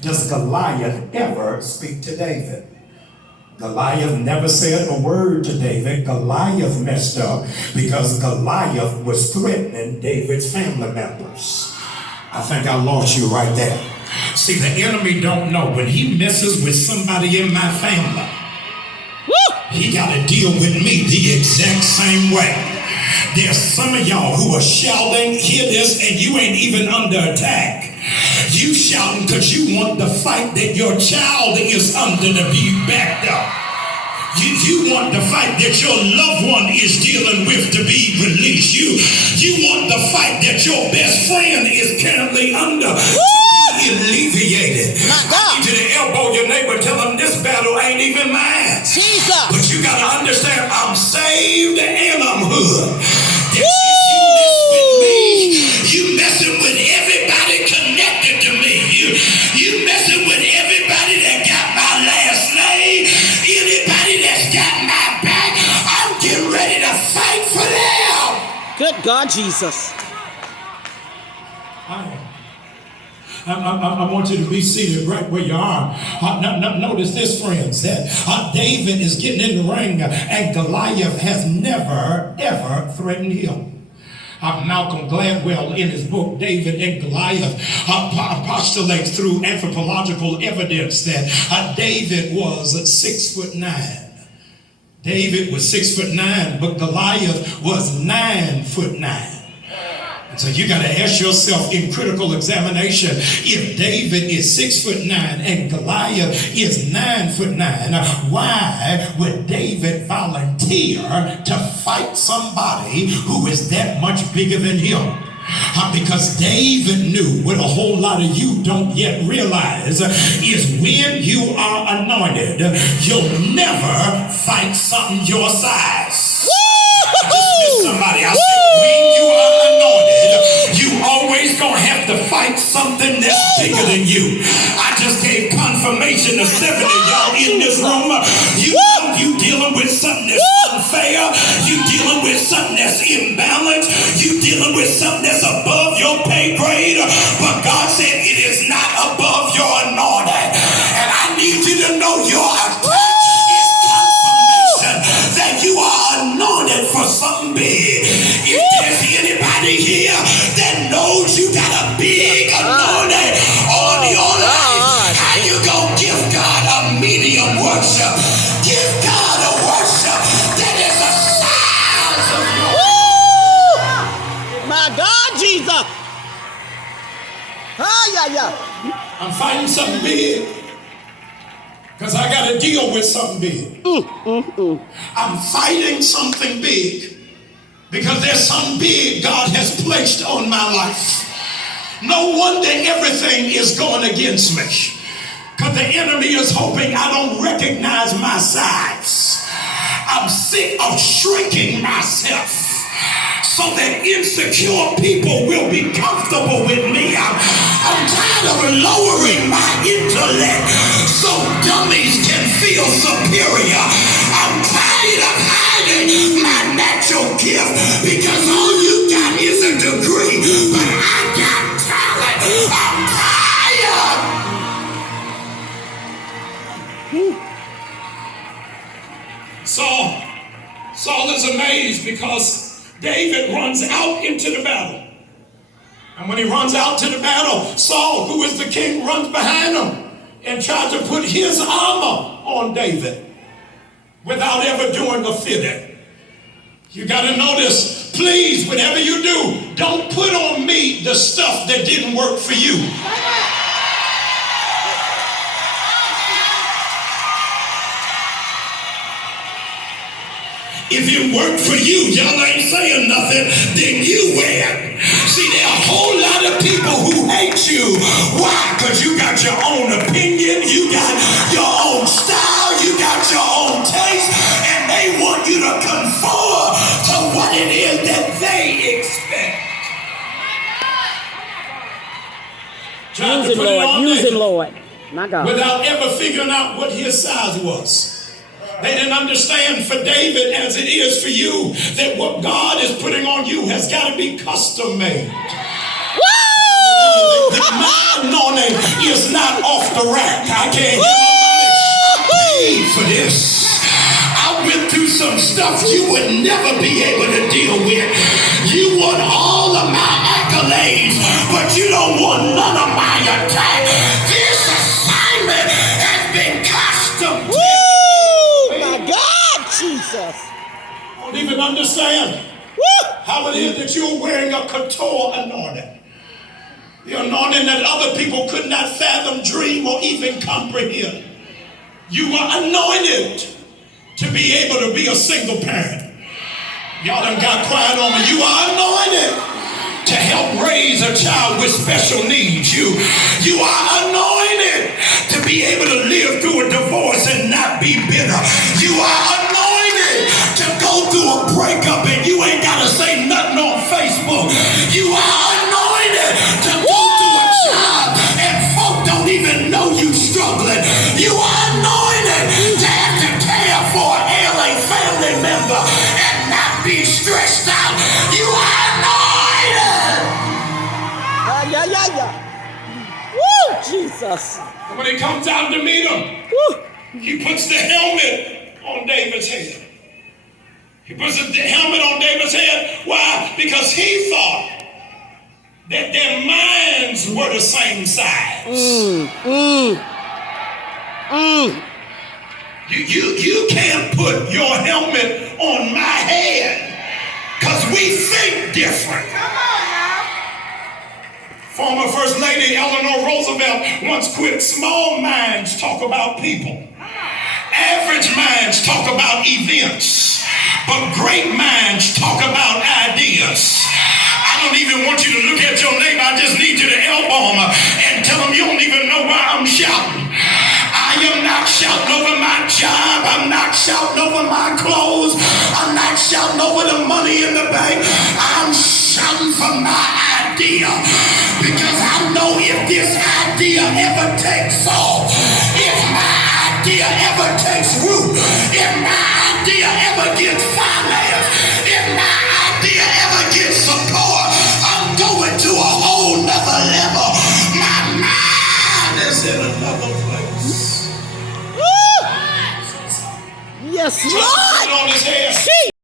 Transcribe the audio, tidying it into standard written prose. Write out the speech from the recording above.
Does Goliath ever speak to David? Goliath never said a word to David. Goliath messed up because Goliath was threatening David's family members. I think I lost you right there. See, the enemy don't know when he messes with somebody in my family, he got to deal with me the exact same way. There's some of y'all who are shouting, hear this, and you ain't even under attack. You shouting because you want the fight that your child is under to be backed up. You want the fight that your loved one is dealing with to be released. You want the fight that your best friend is currently under to be alleviated. I need you to elbow your neighbor, tell them this battle ain't even mine. Jesus. But you got to understand, I'm saved and I'm hood. That you mess with me, you messing with everybody connected to me. You messing with everybody that got my last name. Anybody that's got my back, I'm getting ready to fight for them. Good God, Jesus. I want you to be seated right where you are. Notice this, friends, that David is getting in the ring and Goliath has never, ever threatened him. Malcolm Gladwell, in his book David and Goliath, postulates through anthropological evidence that David was 6'9". David was 6'9", but Goliath was 9'9". So you got to ask yourself in critical examination, if David is 6'9" and Goliath is 9'9", why would David volunteer to fight somebody who is that much bigger than him? Because David knew what a whole lot of you don't yet realize is when you are anointed, you'll never fight something your size. I just missed somebody. I said, when you are anointed, you always gonna have to fight something that's bigger than you. I just gave confirmation to 7 of y'all in this room. You dealing with something that's unfair. You dealing with something that's imbalanced. You dealing with something that's above your pay grade. But God said it is not above your anointing. And I need you to know your attack is confirmation that you are anointed for something big. If there's anybody here that knows you got a big anointing on your life, how you gonna give God a medium worship? Give God a worship that is the size of your. My God, Jesus. I'm fighting something big because I got to deal with something big. I'm fighting something big because there's something big God has placed on my life. No wonder everything is going against me, because the enemy is hoping I don't recognize my size. I'm sick of shrinking myself so that insecure people will be comfortable with me. I'm tired of lowering my intellect so dummies can feel superior. I'm tired of hiding my natural gift because all you got is a degree, but I got talent. I'm tired. Saul is amazed because David runs out into the battle. And when he runs out to the battle, Saul, who is the king, runs behind him and tries to put his armor on David without ever doing a fitting. You got to notice, please, whatever you do, don't put on me the stuff that didn't work for you. If it worked for you, y'all ain't saying nothing, then you win. See, there are a whole lot of people who hate you. Why? Because you got your own opinion, you got your own style, you got your own taste, and they want you to conform to what it is that they expect. Use him, Lord. My God. Without ever figuring out what his size was. They didn't understand for David as it is for you that what God is putting on you has got to be custom made. My anointing is not off the rack. I can't hear nobody. I paid for this. I went through some stuff you would never be able to deal with. You want all of my accolades, but you don't want none of my attack. This assignment has been custom. Woo! My God, Jesus. I don't even understand how it is that you're wearing a couture anointing. The anointing that other people could not fathom, dream, or even comprehend. You are anointed to be able to be a single parent. Y'all done got quiet on me. You are anointed to help raise a child with special needs. You are anointed to be able to live through a divorce and not be bitter. You are anointed to go through a breakup and you ain't got to say nothing on Facebook. You are anointed to go through a job and folk don't even know you struggling. You are anointed to have to care for an ailing family member and not be stressed out. You are anointed. Woo, Jesus. And when he comes out to meet him, he puts the helmet on David's head. He puts the helmet on David's head. Why? Because he thought that their minds were the same size. You can't put your helmet on my head because we think different. Come on now. Former First Lady Eleanor Roosevelt once quit. Small minds talk about people. Average minds talk about events. But great minds talk about ideas. I don't even want you to look at your neighbor. I just need you to elbow him and tell him you don't even know why I'm shouting. I am not shouting over my job. I'm not shouting over my clothes. I'm not shouting over the money in the bank. I'm shouting for my idea. Because I know if this idea ever takes off, if my idea ever takes root, if my idea ever gets finance, if my idea ever gets support, I'm going to a whole nother level. My mind is in another place. Yes, Lord.